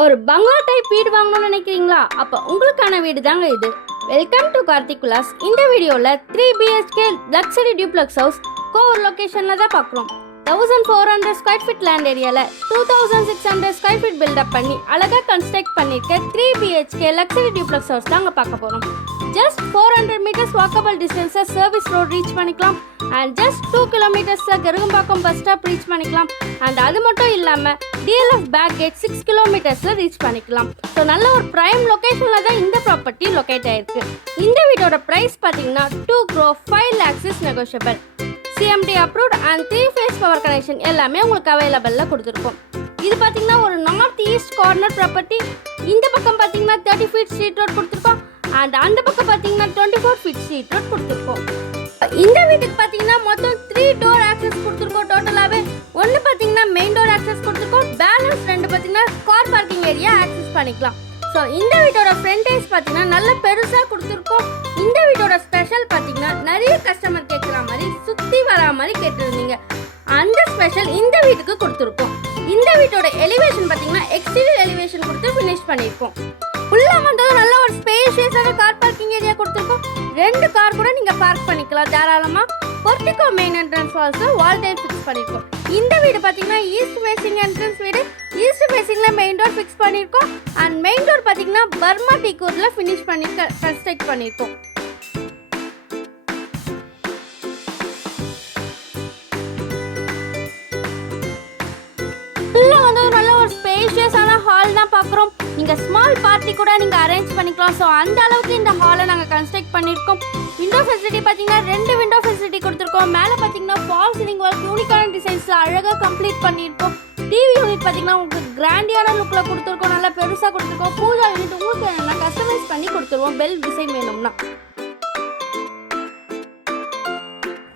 ஒரு பங்களா டைப் வீடு வாங்கணும்னு நினைக்கிறீங்களா? அப்போ உங்களுக்கான வீடு தாங்க இது. Welcome to Karthik Vilas. இந்த வீடியோவில் 3 BHK luxury duplex house Gower லொக்கேஷனில் தான் பார்க்குறோம். 1400 ஸ்கொயர் ஃபீட் லேண்ட் ஏரியாவில் 2600 ஸ்கொயர் ஃபீட் பில்டப் பண்ணி அழகாக கன்ஸ்ட்ரக்ட் பண்ணியிருக்க 3 BHK லக்ஸரி டியூப்ளெக்ஸ் ஹவுஸ் தாங்க பார்க்க போகிறோம். ஜஸ்ட் 400 meters வாக்கபிள் டிஸ்டன்ஸில் சர்வீஸ் ரோட் ரீச் பண்ணிக்கலாம். And just 2 kilometers Karugambakkam bus stop reach பண்ணிக்கலாம். அண்ட் அது மட்டும் இல்லாமல் DLF back gate 6 kilometers reach பண்ணிக்கலாம். ஸோ நல்ல ஒரு ப்ரைம் லொக்கேஷனில் தான் இந்த ப்ராப்பர்ட்டி லொக்கேட் ஆயிருக்கு. இந்த வீட்டோட ப்ரைஸ் பார்த்தீங்கன்னா 2 crore 5 lakhs is negotiable. CMD approved and 3 phase power connection எல்லாமே உங்களுக்கு அவைலபிளில் கொடுத்துருக்கோம். இது பார்த்தீங்கன்னா ஒரு நார்த் ஈஸ்ட் கார்னர் ப்ராப்பர்ட்டி. இந்த பக்கம் பார்த்தீங்கன்னா 30 feet ஸ்ட்ரீட் ரோட் கொடுத்துருக்கோம். அண்ட் அந்த பக்கம் பார்த்தீங்கன்னா 24 feet ஸ்ட்ரீட் ரோட் கொடுத்துருக்கோம். இந்த வீட்டுக்கு பார்த்தீங்கன்னா மொத்தம் 3 door ஆக்சஸ் கொடுத்துருக்கோம். டோட்டலாகவே ஒன்று பார்த்தீங்கன்னா மெயின் டோர் ஆக்சஸ் கொடுத்துருக்கோம். பேலன்ஸ் 2 பார்த்தீங்கன்னா கார் பார்க்கிங் ஏரியா ஆக்சஸ் பண்ணிக்கலாம். ஸோ இந்த வீட்டோட ஃப்ரண்டேஜ் பார்த்தீங்கன்னா நல்ல பெருசாக கொடுத்துருக்கோம். இந்த வீட்டோட ஸ்பெஷல் பார்த்தீங்கன்னா நிறைய கஸ்டமர் கேட்குற மாதிரி சுற்றி வரா மாதிரி கேட்டுருந்தீங்க. அந்த ஸ்பெஷல் இந்த வீட்டுக்கு கொடுத்துருக்கோம். இந்த வீட்டோட எலிவேஷன் பார்த்தீங்கன்னா எக்ஸ்டீரியர் எலிவேஷன் கொடுத்து ஃபினிஷ் பண்ணியிருக்கோம். உள்ள வந்ததும் நல்ல ஒரு ஸ்பேஷியஸான கார் பார்க்கிங் ஏரியா கொடுத்துருக்கோம். 2 கார் கூட நீங்கள் பார்க் பண்ணிக்கலாம் தாராளமாக. Portico main entrance also wall tile fix பண்ணியிருக்கோம். இந்த வீடு பார்த்தீங்கன்னா ஈஸ்ட் ஃபேசிங் என்ட்ரன்ஸ் வீடு. ஈஸ்ட் ஃபேசிங்கில் மெயின் டோர் ஃபிக்ஸ் பண்ணியிருக்கோம். அண்ட் மெயின் டோர் பார்த்தீங்கன்னா பர்மா டீக்கூரில் ஃபினிஷ் பண்ணி கன்ஸ்ட்ரக்ட் பண்ணியிருக்கோம். உள்ள வந்து நல்ல ஒரு ஸ்பேஷியஸான ஹால் தான் பார்க்குறோம். நீங்கள் ஸ்மால் பார்ட்டி கூட நீங்கள் அரேஞ்ச் பண்ணிக்கலாம். ஸோ அந்த அளவுக்கு இந்த ஹாலை நாங்கள் கன்ஸ்ட்ரக்ட் பண்ணியிருக்கோம். விண்டோ ஃபெசிலிட்டி பார்த்தீங்கன்னா 2 விண்டோ ஃபெசிலிட்டி கொடுத்துருக்கோம். மேலே பார்த்தீங்கன்னா ஃபால் சீலிங் ஒர்க் யூனிக்கான டிசைன்ஸில் அழகாக கம்ப்ளீட் பண்ணியிருக்கோம். டிவி யூனிட் பார்த்தீங்கன்னா உங்களுக்கு கிராண்டியான லுக்கில் கொடுத்துருக்கோம். நல்லா பெருசாக கொடுத்துருக்கோம். பூஜா யூனிட் உங்களுக்கு வேணும்னா கஸ்டமைஸ் பண்ணி கொடுத்துருவோம். பெல் டிசைன் வேணும்னா.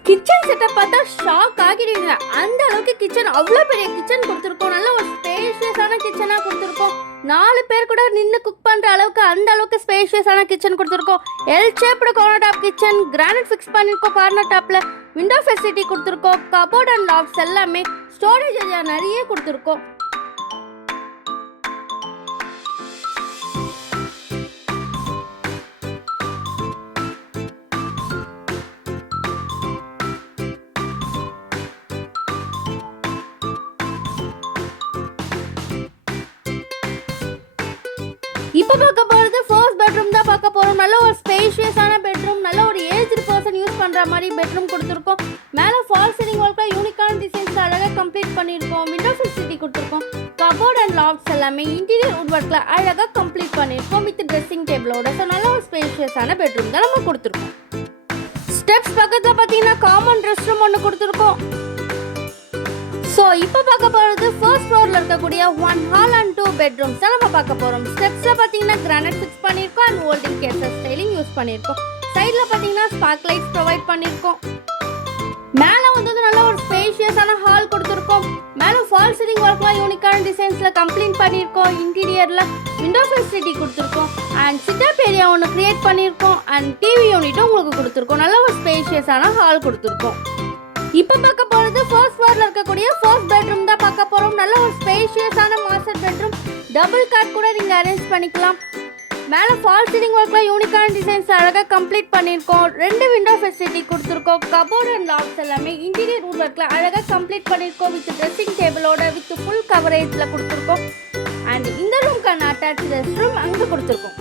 கிச்சன் செட்டப் பார்த்தா ஷாக் ஆகிடுவீங்க. அந்த அளவுக்கு கிச்சன் அவ்வளோ பெரிய கிச்சன் கொடுத்துருக்கோம். நல்ல ஒரு ஸ்பேஷியஸான கிச்சனாக கொடுத்துருக்கோம். 4 பேர் கூட நின்று குக் பண்ணுற அளவுக்கு அந்த அளவுக்கு ஸ்பேஷியஸான கிச்சன் கொடுத்துருக்கோம். L shaped corner top kitchen, granite fix பண்ணியிருக்கோம். கார்னர் டாப்பில் விண்டோ ஃபெசிலிட்டி கொடுத்துருக்கோம். கபோர்ட் அண்ட் லாக்ஸ் எல்லாமே ஸ்டோரேஜ் ஏரியா நிறைய கொடுத்துருக்கோம். இப்போ பார்க்க போகிறது ஃபர்ஸ்ட் பெட்ரூம் தான் பார்க்க போகிறோம். நல்ல ஒரு ஸ்பேஷியஸான பெட்ரூம். நல்ல ஒரு ஏஜ்டு பர்சன் யூஸ் பண்ணுற மாதிரி பெட்ரூம் கொடுத்துருக்கோம். மேலே ஃபால் சீலிங் ஒர்க்கில் யூனிக்கான டிசைன்ஸ் அழகாக கம்ப்ளீட் பண்ணியிருக்கோம். விண்டோ ஃபெசிலிட்டி கொடுத்துருக்கோம். கபோர்ட் அண்ட் லாக்ஸ் எல்லாமே இன்டீரியர் வுட் ஒர்க்கில் அழகாக கம்ப்ளீட் பண்ணியிருக்கோம் வித் ட்ரெஸ்ஸிங் டேபிளோட. ஸோ நல்ல ஒரு ஸ்பேஷியஸான பெட்ரூம் தான் நம்ம கொடுத்துருக்கோம். ஸ்டெப்ஸ் பக்கத்தில் பார்த்தீங்கன்னா காமன் ரெஸ்ட் ரூம் ஒன்று கொடுத்துருக்கோம். ஸோ இப்போ பார்க்க போகிறது ஃபர்ஸ்ட் ஃப்ளோரில் இருக்கக்கூடிய 1 hall and 2 bedrooms தான் நம்ம பார்க்க போகிறோம். ஸ்டெப்ஸில் பார்த்தீங்கன்னா கிரானைட் ஃபிக்ஸ் பண்ணியிருக்கோம். And holding cases styling use பண்ணியிருக்கோம். சைடில் பார்த்தீங்கன்னா ஸ்பார்க் லைட்ஸ் ப்ரொவைட் பண்ணியிருக்கோம். மேலே வந்து நல்ல ஒரு ஸ்பேஷியஸான ஹால் கொடுத்துருக்கோம். மேலே ஃபால் சீலிங் ஒர்க்லாம் யூனிக்கான டிசைன்ஸில் கம்ப்ளீட் பண்ணியிருக்கோம். இன்டீரியரில் விண்டோ ஃபெசிலிட்டி கொடுத்துருக்கோம். அண்ட் சிட்டப் ஏரியா ஒன்று க்ரியேட் பண்ணியிருக்கோம். அண்ட் டிவி யூனிட்டும் உங்களுக்கு கொடுத்துருக்கோம். நல்ல ஒரு ஸ்பேஷியஸான ஹால் கொடுத்துருக்கோம். இப்போ பார்க்க போகிறது ஃபர்ஸ்ட் ஃப்ளோரில் இருக்கக்கூடிய ஃபர்ஸ்ட் பெட்ரூம் தான் பார்க்க போகிறோம். நல்ல ஒரு ஸ்பேஷியஸான மாஸ்டர் பெட்ரூம். டபுள் காட் கூட நீங்கள் அரேஞ்ச் பண்ணிக்கலாம். மேலே ஃபால் சீலிங் ஒர்க்கில் யூனிக்கான டிசைன்ஸ் அழகாக கம்ப்ளீட் பண்ணியிருக்கோம். 2 விண்டோ ஃபெசிலிட்டி கொடுத்துருக்கோம். கபோர்ட் அண்ட் லாக்ஸ் எல்லாமே இன்டீரியர் வுட் ஒர்க்கில் அழகாக கம்ப்ளீட் பண்ணியிருக்கோம். வித் ட்ரெஸ்ஸிங் டேபிளோட வித் ஃபுல் கவரேஜில் கொடுத்துருக்கோம். அண்ட் இந்த ரூம்க்கான அட்டாச் ரெஸ்ட் ரூம் அங்கே கொடுத்துருக்கோம்.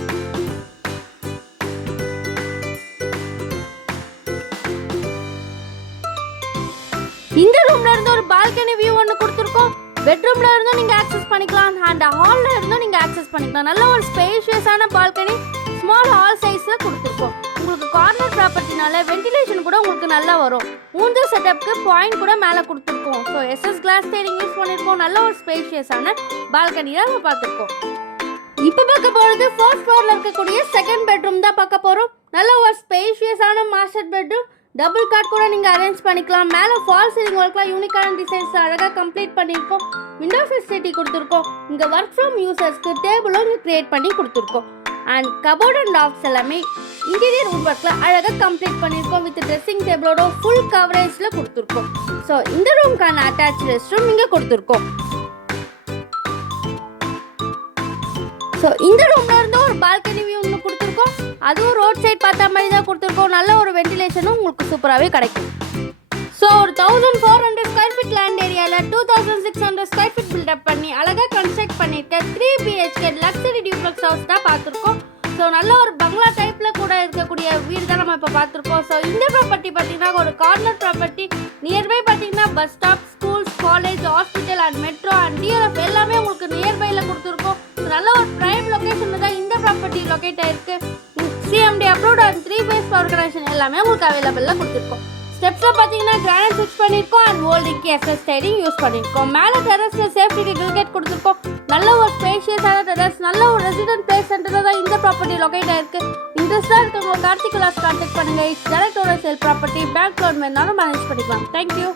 இந்த ரூம்ல இருந்து ஒரு பால்கனி வியூ ஒன்று கொடுத்துருக்கோம். பெட்ரூம்ல இருந்தும் நீங்க ஆக்சஸ் பண்ணிக்கலாம். அண்ட் ஹால்ல இருந்தும் நீங்க ஆக்சஸ் பண்ணிக்கலாம். நல்ல ஒரு ஸ்பேஷியஸான பால்கனி ஸ்மால் ஹால் சைஸ்ல கொடுத்துருக்கோம். உங்களுக்கு கார்னர் ப்ராப்பர்ட்டினால வென்டிலேஷன் கூட உங்களுக்கு நல்லா வரும். ஊஞ்சல் செட்டப்க்கு பாயிண்ட் கூட மேலே கொடுத்துருக்கோம். So SS glass steering use பண்ணியிருக்கோம். நல்ல ஒரு ஸ்பேஷியஸான பால்கனியை நம்ம பார்த்துருக்கோம். இப்போ பார்க்க போகிறது ஃபர்ஸ்ட் ஃப்ளோரில் இருக்கக்கூடிய செகண்ட் பெட்ரூம் தான் பார்க்க போகிறோம். நல்ல ஒரு ஸ்பேஷியஸான மாஸ்டர் பெட்ரூம். டபுள் காட் கூட நீங்கள் அரேஞ்ச் பண்ணிக்கலாம். மேலே ஃபால் சீலிங் ஒர்க்லாம் யூனிக்கான டிசைன்ஸ் அழகாக கம்ப்ளீட் பண்ணியிருக்கோம். விண்டோ ஃபெசிலிட்டி கொடுத்துருக்கோம். இங்கே ஒர்க் ஃப்ரம் யூசர்ஸ்க்கு டேபிளும் இங்கே க்ரியேட் பண்ணி கொடுத்துருக்கோம். அண்ட் கபோர்ட் அண்ட் லாக்ஸ் எல்லாமே இன்டீரியர் வுட் ஒர்க்கில் அழகாக கம்ப்ளீட் பண்ணியிருக்கோம். வித் ட்ரெஸ்ஸிங் டேபிளோட ஃபுல் கவரேஜில் கொடுத்துருக்கோம். ஸோ இந்த ரூம்க்கான அட்டாச் ரெஸ்ட் ரூம் இங்கே கொடுத்துருக்கோம். ஸோ இந்த ரூம்ல இருந்து ஒரு பால்கனி வியூ ஒன்று கொடுத்துருக்கோம். அதுவும் ரோட் சைட் பார்த்த மாதிரி தான் கொடுத்துருக்கோம். நல்ல ஒரு வென்டிலேஷனும் உங்களுக்கு சூப்பராகவே கிடைக்கும். ஸோ ஒரு 1400 ஸ்கொயர் ஃபீட் லேண்ட் ஏரியாவில் 2600 ஸ்கொயர் ஃபீட் பில்டப் பண்ணி அழகாக கன்ஸ்ட்ரக்ட் பண்ணியிருக்க 3 BHK லக்ஸரி டியூப்ளெக்ஸ் ஹவுஸ் தான் பார்த்துருக்கோம். ஸோ நல்ல ஒரு பங்களா டைப்பில் கூட இருக்கக்கூடிய வீடு தான் நம்ம இப்போ பார்த்துருக்கோம். ஸோ இந்த ப்ராப்பர்ட்டி பார்த்தீங்கன்னா ஒரு கார்னர் ப்ராப்பர்ட்டி. நியர்பை பார்த்தீங்கன்னா bus stop, schools, college, hospital and metro and TRF எல்லாமே உங்களுக்கு நியர்பையில் கொடுத்துருக்கோம். நல்ல ஒரு ப்ரைம் லொக்கேஷனில் தான் இந்த ப்ராப்பர்ட்டி லொக்கேட் ஆயிருக்கு. CMD approved and 3 phase power connection எல்லாமே உங்களுக்கு அவைலபிளாக கொடுத்துருக்கோம். ஸ்டெப்ஸில் பார்த்தீங்கன்னா கிரானைட் ஃபிக்ஸ் பண்ணியிருக்கோம் அண்ட் ஓல்டிங்க்கு SS ஸ்டைலிங் யூஸ் பண்ணியிருக்கோம். மேலே டெரஸில் சேஃப்டிக்கு கிரில்கேட் கொடுத்துருக்கோம். நல்ல ஒரு ஸ்பேஷியஸான டெரஸ், நல்ல ஒரு ரெசிடென்ட் பிளேஸ் சென்டரில் தான் இந்த ப்ராப்பர்ட்டி லொக்கேட் ஆயிருக்கு. இன்ட்ரெஸ்டாக இருக்கவங்க கார்த்திக் விலாஸ் கான்டாக்ட் பண்ணுங்கள். It's direct owner sale property. Bank loan வேணாலும் மேனேஜ் பண்ணிக்கலாம். தேங்க்யூ.